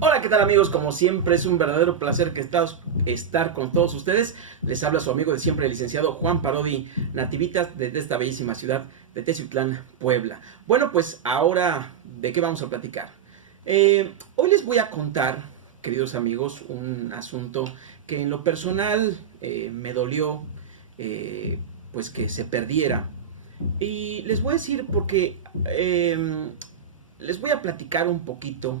Hola, ¿qué tal amigos? Como siempre es un verdadero placer estar con todos ustedes. Les habla su amigo de siempre, el licenciado Juan Parodi Nativitas, desde esta bellísima ciudad de Teciutlán, Puebla. Bueno, pues ahora, ¿de qué vamos a platicar? Hoy les voy a contar, queridos amigos, un asunto que en lo personal me dolió pues que se perdiera. Y les voy a decir porque les voy a platicar un poquito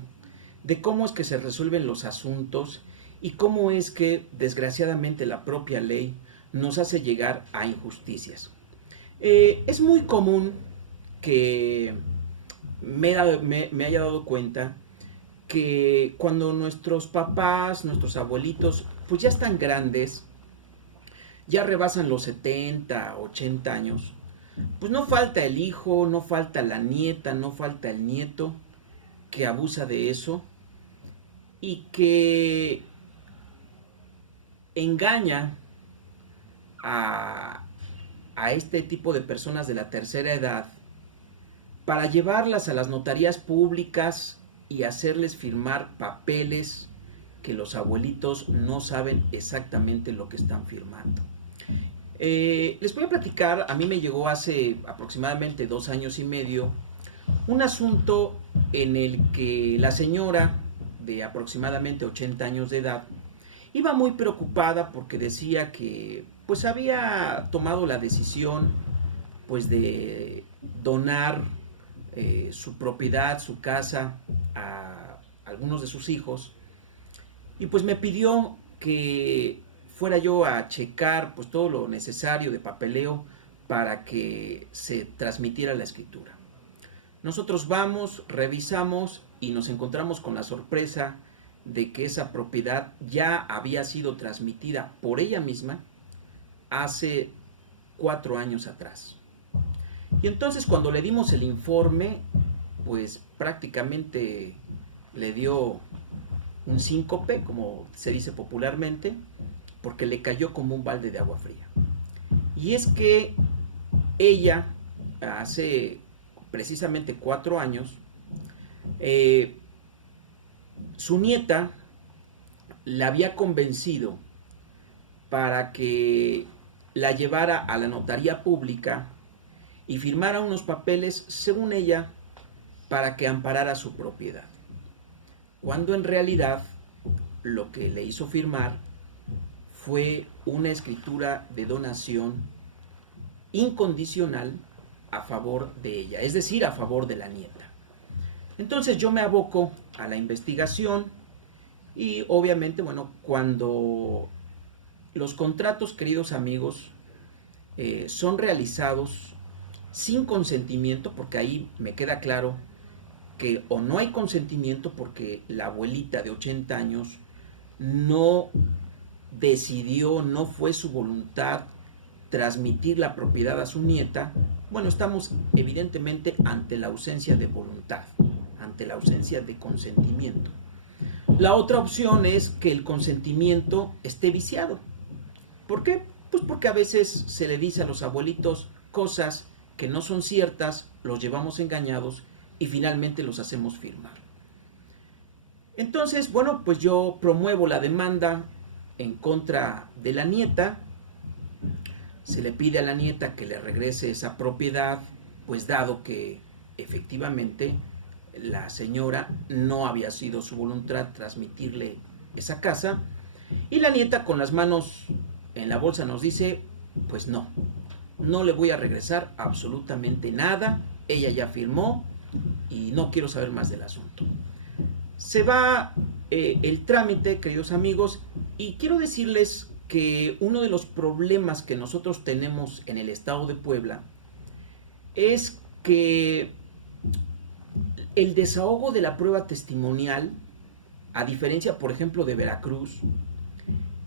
de cómo es que se resuelven los asuntos y cómo es que desgraciadamente la propia ley nos hace llegar a injusticias. Es muy común que me haya dado cuenta que cuando nuestros papás, nuestros abuelitos, pues ya están grandes, ya rebasan los 70, 80 años, pues no falta el hijo, no falta la nieta, no falta el nieto que abusa de eso y que engaña a, a este tipo de personas de la tercera edad para llevarlas a las notarías públicas y hacerles firmar papeles que los abuelitos no saben exactamente lo que están firmando. Les voy a platicar, a mí me llegó hace aproximadamente 2 años y medio un asunto en el que la señora de aproximadamente 80 años de edad iba muy preocupada porque decía que pues había tomado la decisión pues de donar su propiedad, su casa a algunos de sus hijos y pues me pidió que fuera yo a checar pues todo lo necesario de papeleo para que se transmitiera la escritura. Nosotros vamos, revisamos y nos encontramos con la sorpresa de que esa propiedad ya había sido transmitida por ella misma hace 4 años atrás. Y entonces cuando le dimos el informe, pues prácticamente le dio un síncope, como se dice popularmente, porque le cayó como un balde de agua fría. Y es que ella, hace precisamente 4 años, eh, su nieta la había convencido para que la llevara a la notaría pública y firmara unos papeles, según ella, para que amparara su propiedad. Cuando en realidad lo que le hizo firmar fue una escritura de donación incondicional a favor de ella, es decir, a favor de la nieta. Entonces yo me aboco a la investigación y obviamente, bueno, cuando los contratos, queridos amigos, son realizados sin consentimiento, porque ahí me queda claro que o no hay consentimiento porque la abuelita de 80 años no decidió, no fue su voluntad transmitir la propiedad a su nieta, bueno, estamos evidentemente ante la ausencia de voluntad, ante la ausencia de consentimiento. La otra opción es que el consentimiento esté viciado. ¿Por qué? Pues porque a veces se le dice a los abuelitos cosas que no son ciertas, los llevamos engañados y finalmente los hacemos firmar. Entonces, bueno, pues yo promuevo la demanda en contra de la nieta. Se le pide a la nieta que le regrese esa propiedad, pues dado que efectivamente la señora no había sido su voluntad transmitirle esa casa, y la nieta con las manos en la bolsa nos dice, pues no, no le voy a regresar absolutamente nada, ella ya firmó y no quiero saber más del asunto. Se va el trámite, queridos amigos, y quiero decirles que uno de los problemas que nosotros tenemos en el estado de Puebla es que el desahogo de la prueba testimonial, a diferencia, por ejemplo, de Veracruz,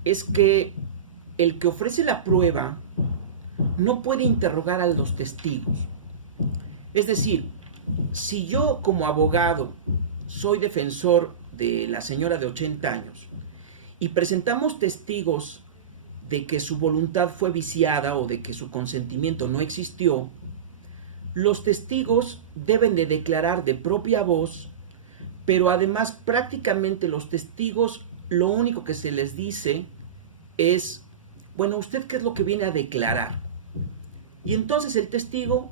es que el que ofrece la prueba no puede interrogar a los testigos. Es decir, si yo como abogado soy defensor de la señora de 80 años y presentamos testigos de que su voluntad fue viciada o de que su consentimiento no existió, los testigos deben de declarar de propia voz pero además prácticamente los testigos lo único que se les dice es, bueno, ¿usted qué es lo que viene a declarar? Y entonces el testigo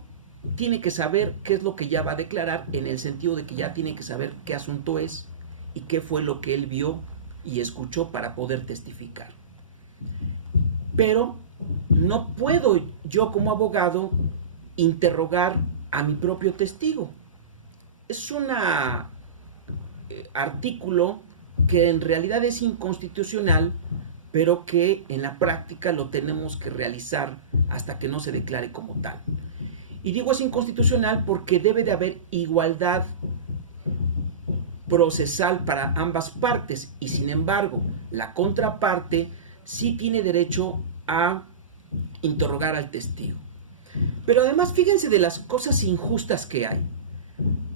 tiene que saber qué es lo que ya va a declarar, en el sentido de que ya tiene que saber qué asunto es y qué fue lo que él vio y escuchó para poder testificar. Pero no puedo yo como abogado interrogar a mi propio testigo. Es un artículo que en realidad es inconstitucional, pero que en la práctica lo tenemos que realizar hasta que no se declare como tal. Y digo es inconstitucional porque debe de haber igualdad procesal para ambas partes, y sin embargo la contraparte sí tiene derecho a interrogar al testigo. Pero además fíjense de las cosas injustas que hay,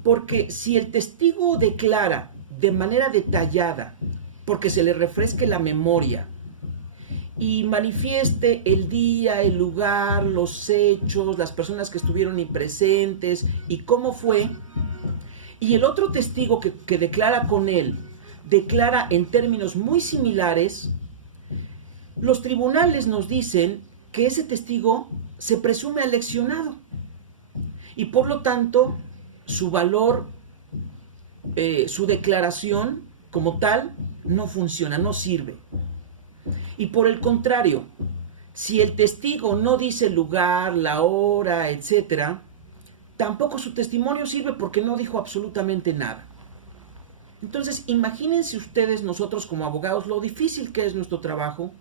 porque si el testigo declara de manera detallada, porque se le refresque la memoria, y manifieste el día, el lugar, los hechos, las personas que estuvieron presentes y cómo fue, y el otro testigo que declara con él, declara en términos muy similares, los tribunales nos dicen que ese testigo se presume aleccionado y por lo tanto su valor, su declaración como tal no funciona, no sirve. Y por el contrario, si el testigo no dice el lugar, la hora, etc., tampoco su testimonio sirve porque no dijo absolutamente nada. Entonces, imagínense ustedes nosotros como abogados lo difícil que es nuestro trabajo,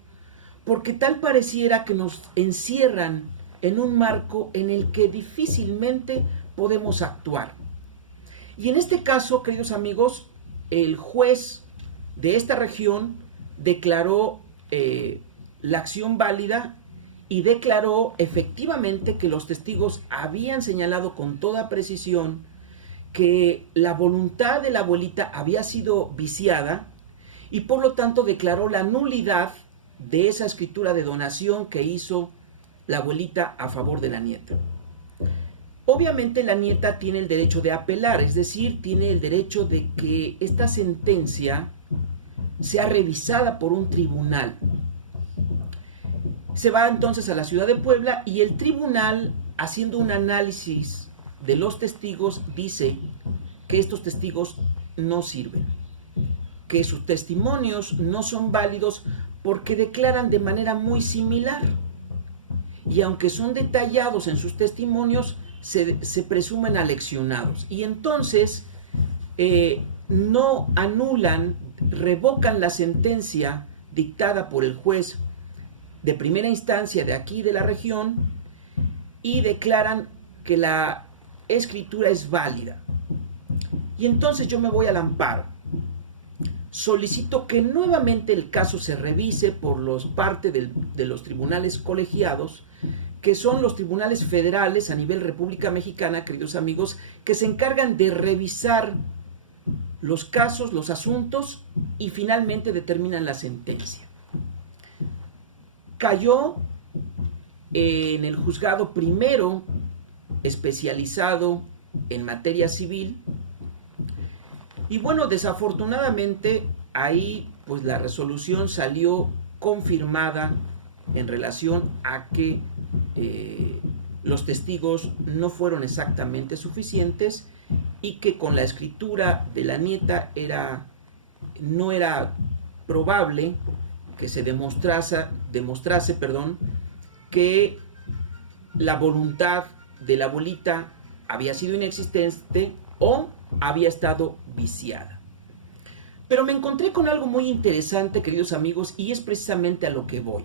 porque tal pareciera que nos encierran en un marco en el que difícilmente podemos actuar. Y en este caso, queridos amigos, el juez de esta región declaró la acción válida y declaró efectivamente que los testigos habían señalado con toda precisión que la voluntad de la abuelita había sido viciada y por lo tanto declaró la nulidad de esa escritura de donación que hizo la abuelita a favor de la nieta. Obviamente la nieta tiene el derecho de apelar, es decir, tiene el derecho de que esta sentencia sea revisada por un tribunal. Se va entonces a la ciudad de Puebla y el tribunal, haciendo un análisis de los testigos, dice que estos testigos no sirven, que sus testimonios no son válidos porque declaran de manera muy similar. Y aunque son detallados en sus testimonios, se presumen aleccionados. Y entonces no anulan, revocan la sentencia dictada por el juez de primera instancia de aquí de la región y declaran que la escritura es válida. Y entonces yo me voy al amparo. Solicito que nuevamente el caso se revise por parte de los tribunales colegiados, que son los tribunales federales a nivel República Mexicana, queridos amigos, que se encargan de revisar los casos, los asuntos y finalmente determinan la sentencia. Cayó en el juzgado primero especializado en materia civil y bueno, desafortunadamente ahí pues la resolución salió confirmada en relación a que los testigos no fueron exactamente suficientes y que con la escritura de la nieta no era probable que se demostrase que la voluntad de la abuelita había sido inexistente o había estado viciada. Pero me encontré con algo muy interesante, queridos amigos, y es precisamente a lo que voy.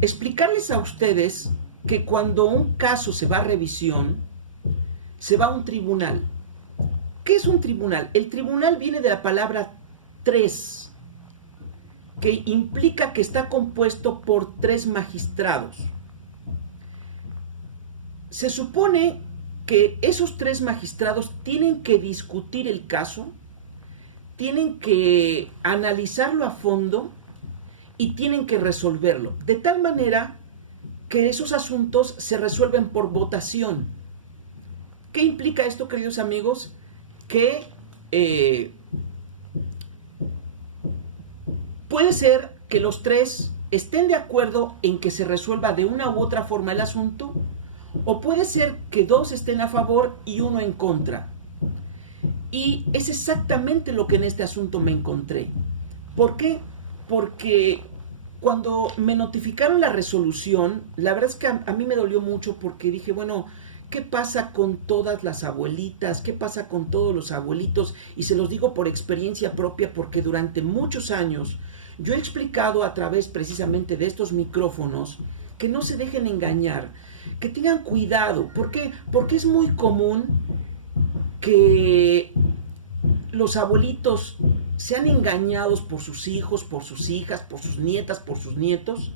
Explicarles a ustedes que cuando un caso se va a revisión, se va a un tribunal. ¿Qué es un tribunal? El tribunal viene de la palabra tres, que implica que está compuesto por 3 magistrados. Se supone que esos 3 magistrados tienen que discutir el caso, tienen que analizarlo a fondo y tienen que resolverlo, de tal manera que esos asuntos se resuelven por votación. ¿Qué implica esto, queridos amigos? Que puede ser que los tres estén de acuerdo en que se resuelva de una u otra forma el asunto, o puede ser que dos estén a favor y uno en contra. Y es exactamente lo que en este asunto me encontré. ¿Por qué? Porque cuando me notificaron la resolución, la verdad es que a mí me dolió mucho, porque dije, bueno, ¿qué pasa con todas las abuelitas? ¿Qué pasa con todos los abuelitos? Y se los digo por experiencia propia, porque durante muchos años yo he explicado a través precisamente de estos micrófonos que no se dejen engañar, que tengan cuidado. ¿Por qué? Porque es muy común que los abuelitos sean engañados por sus hijos, por sus hijas, por sus nietas, por sus nietos,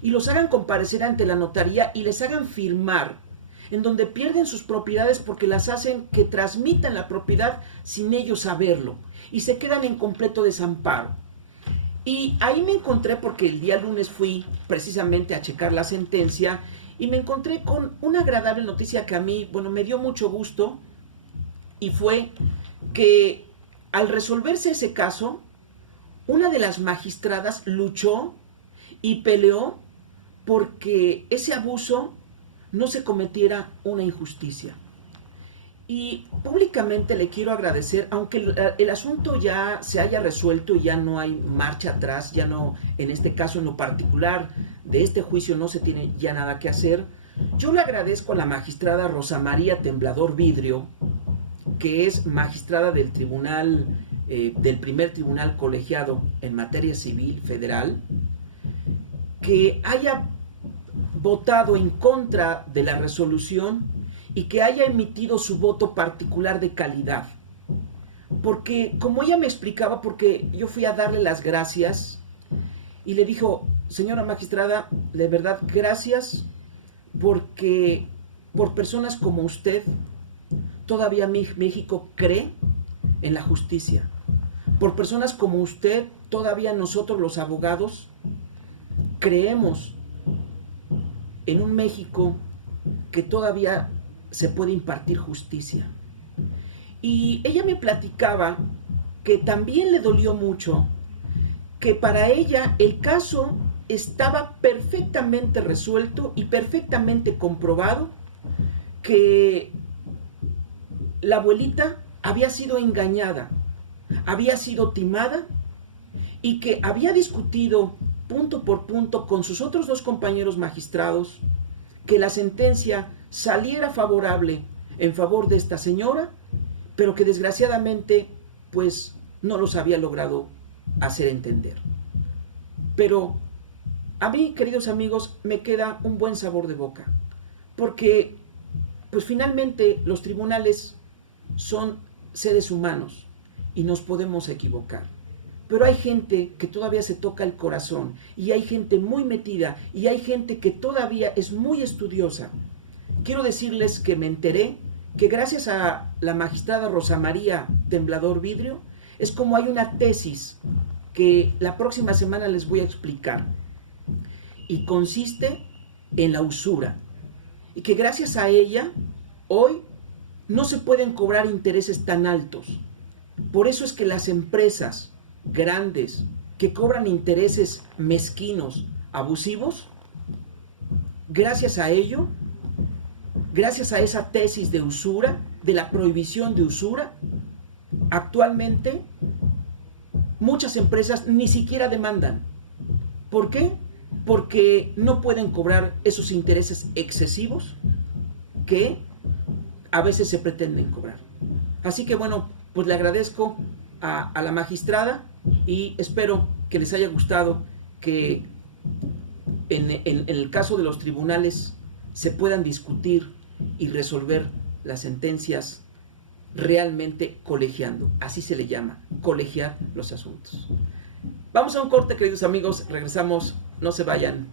y los hagan comparecer ante la notaría y les hagan firmar, en donde pierden sus propiedades porque las hacen que transmitan la propiedad sin ellos saberlo, y se quedan en completo desamparo. Y ahí me encontré, porque el día lunes fui precisamente a checar la sentencia, y me encontré con una agradable noticia que a mí, bueno, me dio mucho gusto, y fue que al resolverse ese caso, una de las magistradas luchó y peleó porque ese abuso no se cometiera una injusticia. Y públicamente le quiero agradecer, aunque el asunto ya se haya resuelto y ya no hay marcha atrás, ya no, en este caso en lo particular de este juicio no se tiene ya nada que hacer. Yo le agradezco a la magistrada Rosa María Temblador Vidrio, que es magistrada del tribunal, del primer tribunal colegiado en materia civil federal, que haya votado en contra de la resolución y que haya emitido su voto particular de calidad. Porque, como ella me explicaba, porque yo fui a darle las gracias y le dijo, señora magistrada, de verdad, gracias, porque por personas como usted, todavía México cree en la justicia. Por personas como usted, todavía nosotros los abogados creemos en un México que todavía se puede impartir justicia. Y ella me platicaba que también le dolió mucho, que para ella el caso estaba perfectamente resuelto y perfectamente comprobado, que la abuelita había sido engañada, había sido timada, y que había discutido punto por punto con sus otros dos compañeros magistrados que la sentencia saliera favorable en favor de esta señora, pero que desgraciadamente pues no los había logrado hacer entender. Pero a mí, queridos amigos, me queda un buen sabor de boca, porque pues finalmente los tribunales son seres humanos y nos podemos equivocar. Pero hay gente que todavía se toca el corazón, y hay gente muy metida, y hay gente que todavía es muy estudiosa. Quiero decirles que me enteré que gracias a la magistrada Rosa María Temblador Vidrio es como hay una tesis que la próxima semana les voy a explicar, y consiste en la usura, y que gracias a ella hoy no se pueden cobrar intereses tan altos. Por eso es que las empresas grandes que cobran intereses mezquinos, abusivos, gracias a ello, gracias a esa tesis de usura, de la prohibición de usura, actualmente muchas empresas ni siquiera demandan. ¿Por qué? Porque no pueden cobrar esos intereses excesivos que a veces se pretenden cobrar. Así que bueno, pues le agradezco a la magistrada, y espero que les haya gustado, que en el caso de los tribunales se puedan discutir y resolver las sentencias realmente colegiando. Así se le llama, colegiar los asuntos. Vamos a un corte, queridos amigos, regresamos, no se vayan.